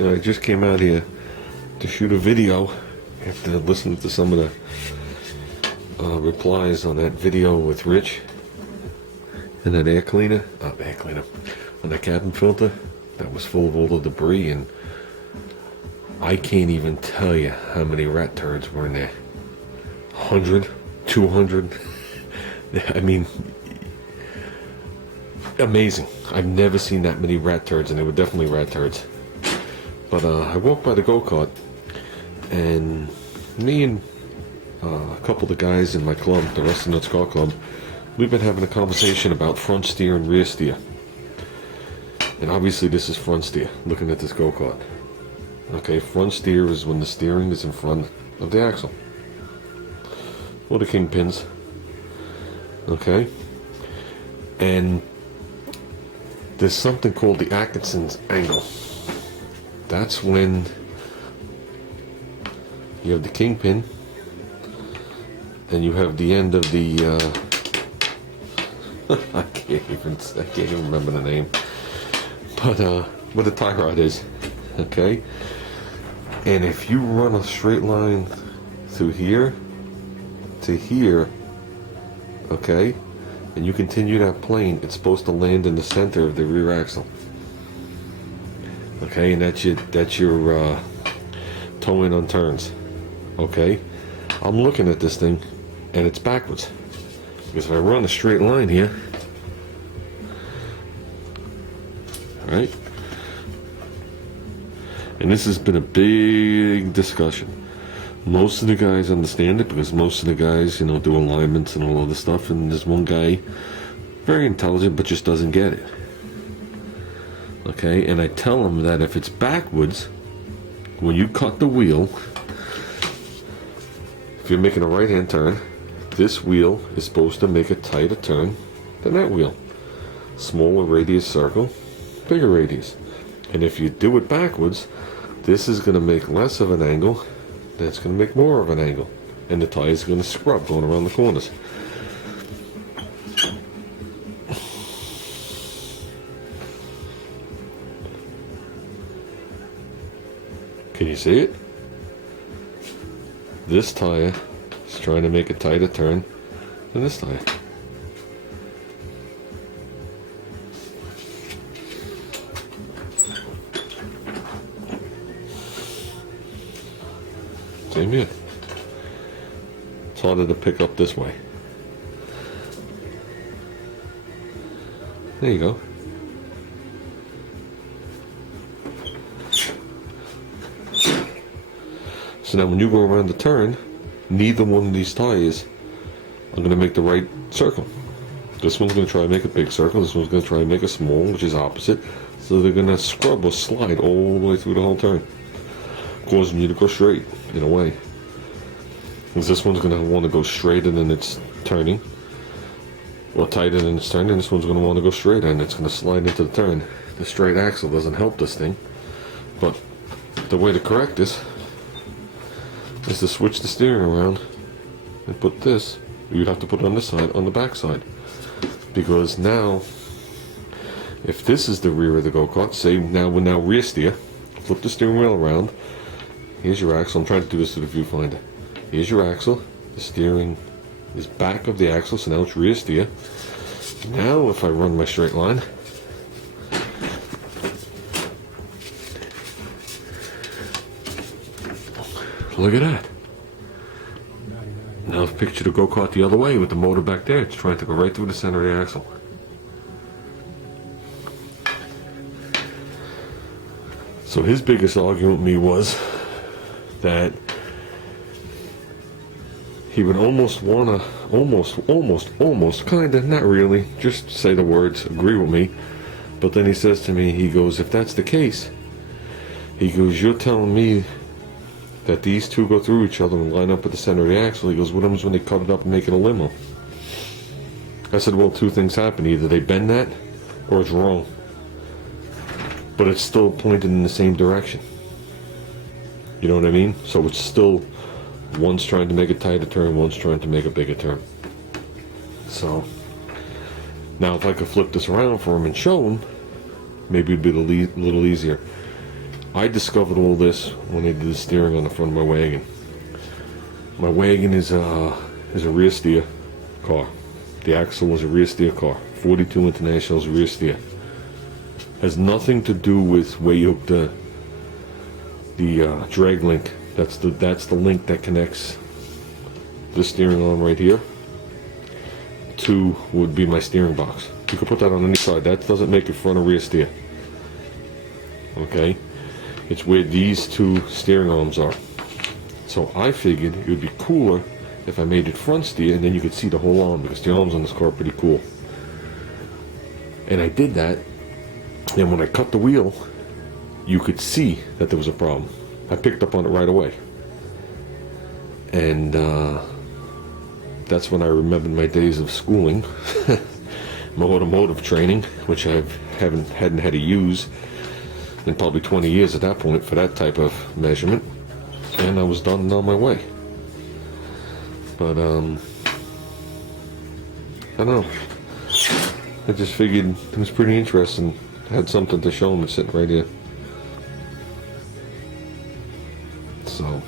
I just came out here to shoot a video after listening to some of the replies on that video with Rich and that air cleaner, on the cabin filter that was full of all the debris, and I can't even tell you how many rat turds were in there. 100, 200. I mean, amazing. I've never seen that many rat turds, and they were definitely rat turds. But I walked by the go-kart, and me and a couple of the guys in my club, the Rusty Nuts Car Club, we've been having a conversation about front steer and rear steer. And obviously this is front steer, looking at this go-kart. Okay, front steer is when the steering is in front of the axle, or the kingpins. Okay, and there's something called the Atkinson's angle. That's when you have the kingpin and you have the end of the I can't even remember the name, but where the tie rod is. Okay, and if you run a straight line through here to here, okay, and you continue that plane, it's supposed to land in the center of the rear axle. Okay, and that's your toe in on turns. Okay, I'm looking at this thing and it's backwards, because if I run a straight line here, right, and this has been a big discussion. Most of the guys understand it, because most of the guys, do alignments and all of this stuff, and there's one guy, very intelligent, but just doesn't get it. Okay, and I tell him that if it's backwards, when you cut the wheel, if you're making a right-hand turn, this wheel is supposed to make a tighter turn than that wheel. Smaller radius circle, bigger radius. And if you do it backwards, this is going to make less of an angle, that's going to make more of an angle, and the tire is going to scrub going around the corners. Can you see it? This tire is trying to make a tighter turn than this tire. Same here. It's harder to pick up this way. There you go. So now when you go around the turn, neither one of these tires are going to make the right circle. This one's going to try to make a big circle, this one's going to try to make a small, which is opposite. So they're going to scrub or slide all the way through the whole turn, causing you to go straight, in a way. Because this one's going to want to go straighter than it's turning, or tighter than it's turning, and this one's going to want to go straighter, and it's going to slide into the turn. The straight axle doesn't help this thing, but the way to correct this is to switch the steering around and put this, you'd have to put it on this side, on the back side. Because now, if this is the rear of the go-kart, say now we're now rear steer, flip the steering wheel around, here's your axle. I'm trying to do this to the viewfinder. Here's your axle, the steering is back of the axle, so now it's rear steer. Now if I run my straight line, look at that. Now I've pictured a go-kart the other way with the motor back there. It's trying to go right through the center of the axle. So his biggest argument with me was that he would almost wanna, almost, kinda, not really, just say the words, agree with me. But then he says to me, he goes, if that's the case, he goes, you're telling me that these two go through each other and line up at the center of the axle. He goes, what happens when they cut it up and make it a limo? I said, well, two things happen. Either they bend that, or it's wrong. But it's still pointed in the same direction. You know what I mean? So it's still, one's trying to make a tighter turn, one's trying to make a bigger turn. So, now if I could flip this around for him and show him, maybe it'd be a little easier. I discovered all this when I did the steering on the front of my wagon. My wagon is a rear steer car. The axle was a rear steer car. 42 International is a rear steer. Has nothing to do with where you hook the drag link. That's the link that connects the steering arm right here to would be my steering box. You can put that on any side. That doesn't make it front or rear steer. Okay? It's where these two steering arms are. So I figured it would be cooler if I made it front steer and then you could see the whole arm, because the arms on this car are pretty cool. And I did that. Then when I cut the wheel, you could see that there was a problem. I picked up on it right away. And that's when I remembered my days of schooling, my automotive training, which I hadn't had to use in probably 20 years at that point for that type of measurement. And I was done and on my way. But I don't know. I just figured it was pretty interesting. I had something to show them. It's sitting right here. So